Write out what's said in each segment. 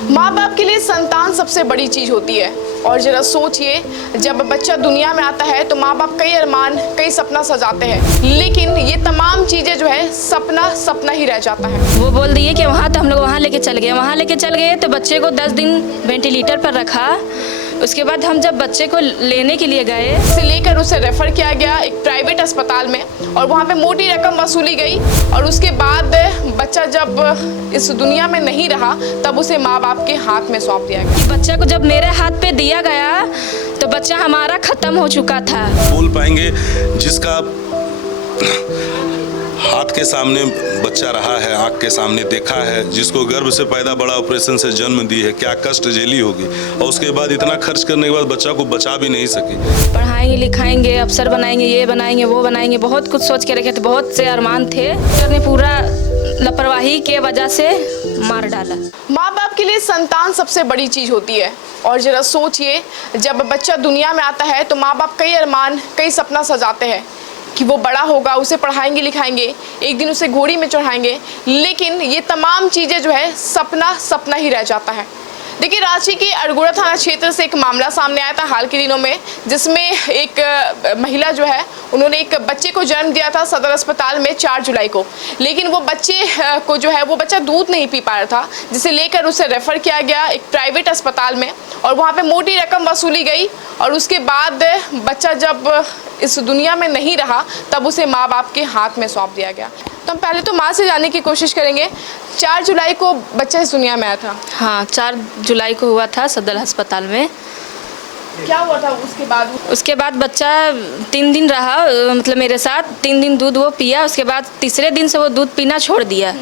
माँ बाप के लिए संतान सबसे बड़ी चीज होती है। और जरा सोचिए, जब बच्चा दुनिया में आता है तो माँ बाप कई अरमान, कई सपना सजाते हैं, लेकिन ये तमाम चीजें जो है सपना सपना ही रह जाता है। वो बोल दिए कि वहाँ तो हम लोग वहाँ लेके चल गए तो बच्चे को 10 दिन वेंटिलेटर पर रखा। उसके बाद हम जब बच्चे को लेने के लिए गए से लेकर उसे रेफर किया गया एक प्राइवेट अस्पताल में और वहाँ पे मोटी रकम वसूली गई और उसके बाद बच्चा जब इस दुनिया में नहीं रहा तब उसे माँ बाप के हाथ में सौंप दिया गया। बच्चा को जब मेरे हाथ पे दिया गया तो बच्चा हमारा खत्म हो चुका था। बोल पाएंगे जिसका हाथ के सामने बच्चा रहा है, आँख के सामने देखा है, जिसको गर्भ से पैदा बड़ा ऑपरेशन से जन्म दी है, क्या कष्ट झेली होगी और उसके बाद इतना खर्च करने के बाद बच्चा को बचा भी नहीं सकी। पढ़ाएंगे लिखाएंगे, अफसर बनाएंगे, ये बनाएंगे वो बनाएंगे, बहुत कुछ सोच के रखे थे, बहुत से अरमान थे। डॉक्टर ने पूरा लापरवाही के वजह से मार डाला। माँ बाप के लिए संतान सबसे बड़ी चीज होती है। और जरा सोचिए, जब बच्चा दुनिया में आता है तो माँ बाप कई अरमान, कई सपना सजाते हैं कि वो बड़ा होगा, उसे पढ़ाएंगे लिखाएंगे, एक दिन उसे घोड़ी में चढ़ाएंगे, लेकिन ये तमाम चीज़ें जो है सपना सपना ही रह जाता है। देखिए, रांची के अड़गोड़ा थाना क्षेत्र से एक मामला सामने आया था हाल के दिनों में, जिसमें एक महिला जो है उन्होंने एक बच्चे को जन्म दिया था सदर अस्पताल में 4 जुलाई को, लेकिन वो बच्चे को जो है वो बच्चा दूध नहीं पी पा रहा था, जिसे लेकर उसे रेफर किया गया एक प्राइवेट अस्पताल में और वहाँ पे मोटी रकम वसूली गई और उसके बाद बच्चा जब इस दुनिया में नहीं रहा तब उसे माँ बाप के हाथ में सौंप दिया गया। तो हम पहले तो माँ से जानने की कोशिश करेंगे, 4 जुलाई को बच्चा इस दुनिया में आया था। हाँ, 4 जुलाई को हुआ था सदर अस्पताल में। क्या हुआ था उसके बाद? उसके बाद बच्चा 3 दिन रहा, मतलब मेरे साथ 3 दिन दूध वो पिया। उसके बाद तीसरे दिन से वो दूध पीना छोड़ दिया।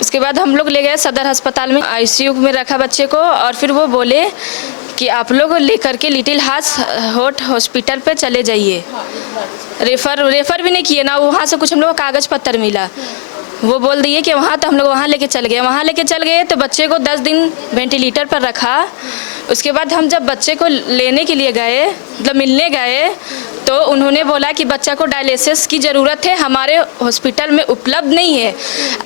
उसके बाद हम लोग ले गए सदर अस्पताल में, ICU में रखा बच्चे को और फिर वो बोले कि आप लोग लेकर के लिटिल हार्ट हॉस्पिटल पे चले जाइए। रेफ़र भी नहीं किए ना, वहाँ से कुछ हम लोग कागज़ पत्र मिला। वो बोल दिए कि वहाँ तो हम लोग वहाँ लेके चल गए तो बच्चे को 10 दिन वेंटिलेटर पर रखा। उसके बाद हम जब बच्चे को लेने के लिए गए, मतलब मिलने गए, तो उन्होंने बोला कि बच्चा को डायलिसिस की ज़रूरत है, हमारे हॉस्पिटल में उपलब्ध नहीं है।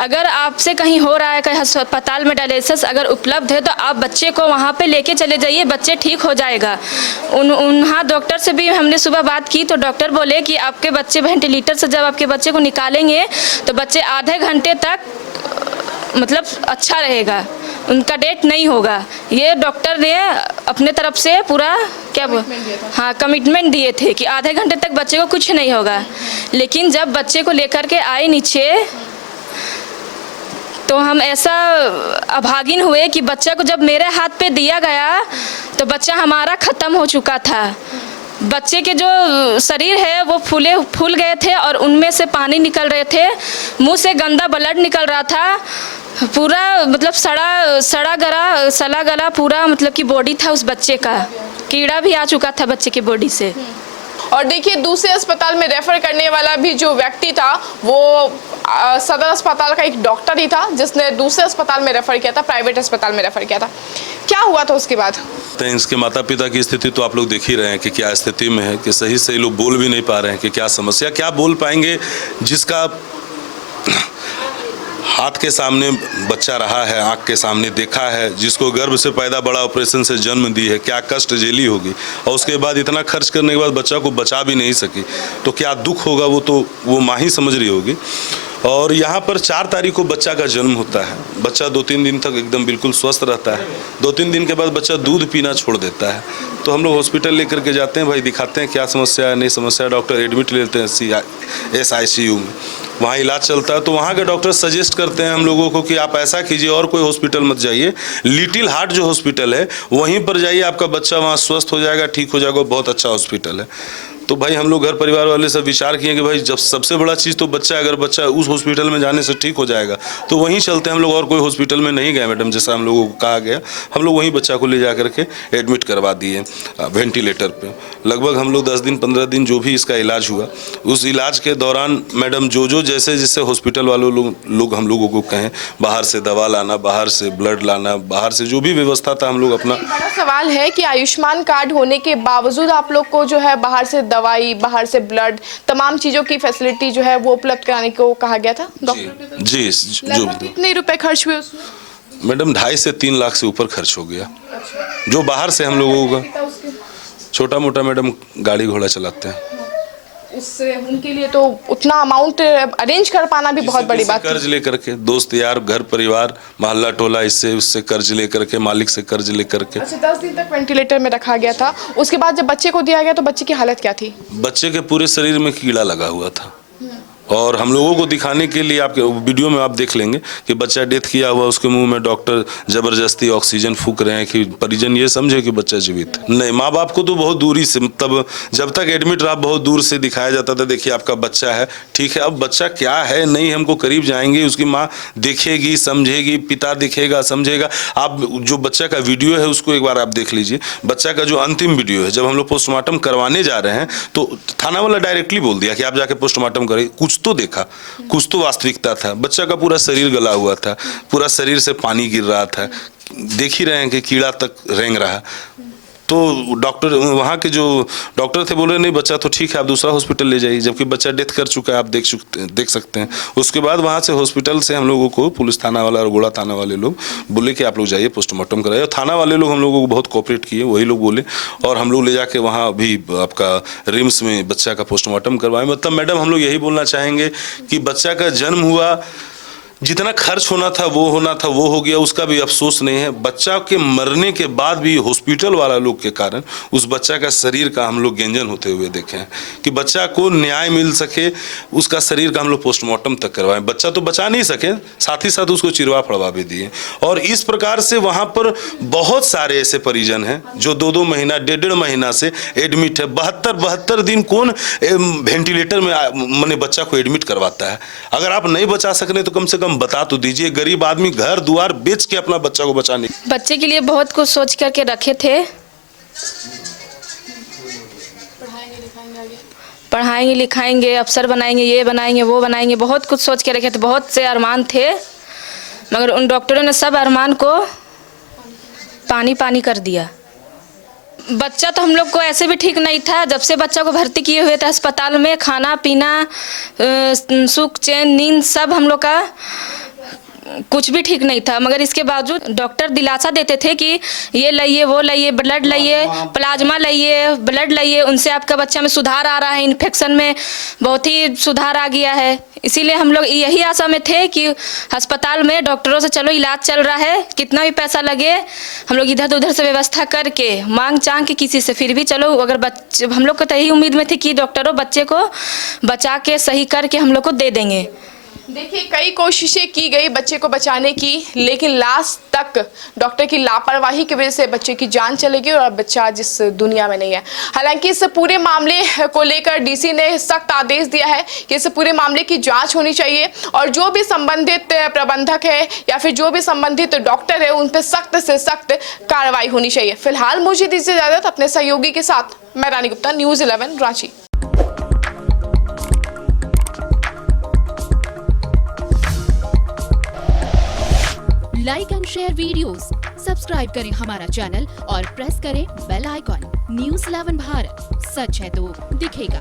अगर आपसे कहीं हो रहा है, कहीं अस्पताल में डायलिसिस अगर उपलब्ध है तो आप बच्चे को वहाँ पे लेके चले जाइए, बच्चे ठीक हो जाएगा। हाँ, डॉक्टर से भी हमने सुबह बात की तो डॉक्टर बोले कि आपके बच्चे वेंटिलेटर से जब आपके बच्चे को निकालेंगे तो बच्चे आधे घंटे तक मतलब अच्छा रहेगा, उनका डेट नहीं होगा। ये डॉक्टर ने अपने तरफ से पूरा कमिटमेंट दिए थे कि आधे घंटे तक बच्चे को कुछ नहीं होगा। लेकिन जब बच्चे को लेकर के आए नीचे तो हम ऐसा अभागिन हुए कि बच्चा को जब मेरे हाथ पे दिया गया तो बच्चा हमारा ख़त्म हो चुका था। बच्चे के जो शरीर है वो फूल गए थे और उनमें से पानी निकल रहे थे, मुंह से गंदा ब्लड निकल रहा था, पूरा मतलब सड़ा गला पूरा मतलब कि बॉडी था उस बच्चे का, कीड़ा भी आ चुका था बच्चे की बॉडी से। और देखिए, दूसरे अस्पताल में रेफर करने वाला भी जो व्यक्ति था वो सदर अस्पताल का एक डॉक्टर ही था, जिसने दूसरे अस्पताल में रेफर किया था, प्राइवेट अस्पताल में रेफर किया था। क्या हुआ था उसके बाद? तो इसके माता पिता की स्थिति तो आप लोग देख ही रहे हैं कि क्या स्थिति में है, कि सही लोग बोल भी नहीं पा रहे हैं कि क्या समस्या, क्या बोल पाएंगे जिसका हाथ के सामने बच्चा रहा है, आँख के सामने देखा है, जिसको गर्भ से पैदा बड़ा ऑपरेशन से जन्म दी है, क्या कष्ट झेली होगी और उसके बाद इतना खर्च करने के बाद बच्चा को बचा भी नहीं सकी, तो क्या दुख होगा वो माँ ही समझ रही होगी। और यहाँ पर 4 तारीख को बच्चा का जन्म होता है। बच्चा 2-3 दिन तक एकदम बिल्कुल स्वस्थ रहता है। 2-3 दिन के बाद बच्चा दूध पीना छोड़ देता है। तो हम लोग हॉस्पिटल लेकर के जाते हैं, भाई दिखाते हैं क्या समस्या है, नहीं समस्या है, डॉक्टर एडमिट लेते हैं SICU में, वहाँ इलाज चलता है। तो वहाँ के डॉक्टर सजेस्ट करते हैं हम लोगों को कि आप ऐसा कीजिए, और कोई हॉस्पिटल मत जाइए, लिटिल हार्ट जो हॉस्पिटल है वहीं पर जाइए, आपका बच्चा वहाँ स्वस्थ हो जाएगा, ठीक हो जाएगा, बहुत अच्छा हॉस्पिटल है। तो भाई हम लोग घर परिवार वाले सब विचार किए कि भाई जब सबसे बड़ा चीज़ तो बच्चा, अगर बच्चा उस हॉस्पिटल में जाने से ठीक हो जाएगा तो वहीं चलते हैं हम लोग, और कोई हॉस्पिटल में नहीं गए मैडम, जैसा हम लोगों को कहा गया। हम लोग वहीं बच्चा को ले जा करके एडमिट करवा दिए वेंटिलेटर पे। लगभग हम लोग 10 दिन 15 दिन जो भी इसका इलाज हुआ, उस इलाज के दौरान मैडम जो जैसे हॉस्पिटल वालों लोग हम लोगों को कहें, बाहर से दवा लाना, बाहर से ब्लड लाना, बाहर से जो भी व्यवस्था था हम लोग अपना। बड़ा सवाल है कि आयुष्मान कार्ड होने के बावजूद आप लोग को जो है बाहर से दवाई, बाहर से ब्लड, तमाम चीजों की फैसिलिटी जो है वो उपलब्ध कराने को कहा गया था डॉक्टर। जी, जो कितने रुपए खर्च हुए उसमें? मैडम 2.5 से 3 लाख से ऊपर खर्च हो गया, जो बाहर से हम लोगों का छोटा मोटा मैडम गाड़ी घोड़ा चलाते हैं, उससे उनके लिए तो उतना अमाउंट अरेंज कर पाना भी बहुत बड़ी बात है। कर्ज लेकर के, दोस्त यार, घर परिवार, मोहल्ला टोला, इससे उससे कर्ज लेकर के, मालिक से कर्ज लेकर के। अच्छा, 10 दिन तक वेंटिलेटर में रखा गया था, उसके बाद जब बच्चे को दिया गया तो बच्चे की हालत क्या थी? बच्चे के पूरे शरीर में कीड़ा लगा हुआ था, और हम लोगों को दिखाने के लिए आपके वीडियो में आप देख लेंगे कि बच्चा डेथ किया हुआ, उसके मुंह में डॉक्टर जबरदस्ती ऑक्सीजन फूंक रहे हैं कि परिजन ये समझे कि बच्चा जीवित है। नहीं, माँ बाप को तो बहुत दूरी से, मतलब जब तक एडमिट रहा बहुत दूर से दिखाया जाता था, देखिए आपका बच्चा है, ठीक है। अब बच्चा क्या है नहीं, हमको करीब जाएंगे, उसकी माँ देखेगी, समझेगी, पिता दिखेगा, समझेगा। आप जो बच्चा का वीडियो है उसको एक बार आप देख लीजिए। बच्चा का जो अंतिम वीडियो है, जब हम लोग पोस्टमार्टम करवाने जा रहे हैं तो थाना वाला डायरेक्टली बोल दिया कि आप जाके पोस्टमार्टम करें। कुछ तो देखा, कुछ तो वास्तविकता था। बच्चा का पूरा शरीर गला हुआ था, पूरा शरीर से पानी गिर रहा था, देख ही रहे हैं कि कीड़ा तक रेंग रहा। तो डॉक्टर, वहाँ के जो डॉक्टर थे, बोल रहे नहीं बच्चा तो ठीक है, आप दूसरा हॉस्पिटल ले जाइए, जबकि बच्चा डेथ कर चुका है, आप देख सकते हैं। उसके बाद वहाँ से हॉस्पिटल से हम लोगों को पुलिस थाना वाला और गोड़ा थाना वाले लोग बोले कि आप लोग जाइए पोस्टमार्टम कराइए, और थाना वाले लोग हम लोगों को बहुत कोऑपरेट किए, वही लोग बोले, और हम लोग ले जाके वहाँ अभी आपका रिम्स में बच्चा का पोस्टमार्टम करवाए। मतलब मैडम हम लोग यही बोलना चाहेंगे कि बच्चा का जन्म हुआ, जितना खर्च होना था वो हो गया, उसका भी अफसोस नहीं है। बच्चा के मरने के बाद भी हॉस्पिटल वाला लोग के कारण उस बच्चा का शरीर का हम लोग गेंजन होते हुए देखे हैं कि बच्चा को न्याय मिल सके, उसका शरीर का हम लोग पोस्टमार्टम तक करवाएं। बच्चा तो बचा नहीं सके, साथ ही साथ उसको चिरवा फड़वा भी दिए। और इस प्रकार से वहाँ पर बहुत सारे ऐसे परिजन हैं जो 2-2 महीना, 1.5 महीना से एडमिट है। 72 दिन कौन वेंटिलेटर में मैंने बच्चा को एडमिट करवाता है? अगर आप नहीं बचा सकते तो कम से कम बता तो दीजिए। गरीब आदमी घर द्वार बेच के अपना बच्चा को बचाने, बच्चे के लिए बहुत कुछ सोच करके रखे थे, पढ़ाएंगे लिखाएंगे, अफसर बनाएंगे, ये बनाएंगे, वो बनाएंगे, बहुत कुछ सोच के रखे थे, बहुत से अरमान थे, मगर उन डॉक्टरों ने सब अरमान को पानी पानी कर दिया। बच्चा तो हम लोग को ऐसे भी ठीक नहीं था। जब से बच्चा को भर्ती किए हुए थे अस्पताल में, खाना पीना, सुख चैन नींद सब हम लोग का कुछ भी ठीक नहीं था, मगर इसके बावजूद डॉक्टर दिलासा देते थे कि ये लाइए, वो लाइए, ब्लड लाइए, प्लाज्मा लाइए, ब्लड लाइए, उनसे आपका बच्चा में सुधार आ रहा है, इन्फेक्शन में बहुत ही सुधार आ गया है। इसीलिए हम लोग यही आशा में थे कि अस्पताल में डॉक्टरों से चलो इलाज चल रहा है, कितना भी पैसा लगे हम लोग इधर उधर से व्यवस्था करके मांग चांग के किसी से, फिर भी चलो, अगर बच्चे, हम लोग को तो यही उम्मीद में थी कि डॉक्टरों बच्चे को बचा के सही करके हम लोग को दे देंगे। देखिए, कई कोशिशें की गई बच्चे को बचाने की, लेकिन लास्ट तक डॉक्टर की लापरवाही की वजह से बच्चे की जान चली गई और बच्चा आज इस दुनिया में नहीं है। हालांकि इस पूरे मामले को लेकर डीसी ने सख्त आदेश दिया है कि इस पूरे मामले की जांच होनी चाहिए और जो भी संबंधित प्रबंधक है या फिर जो भी संबंधित डॉक्टर है उन पर सख्त से सख्त कार्रवाई होनी चाहिए। फिलहाल मुझे दीजिए इजाजत, अपने सहयोगी के साथ मैं Rani Gupta, news 11 Ranchi. Like and share videos, subscribe करें हमारा चैनल और प्रेस करें बेल आइकॉन। न्यूज़ 11 भारत, सच है तो दिखेगा।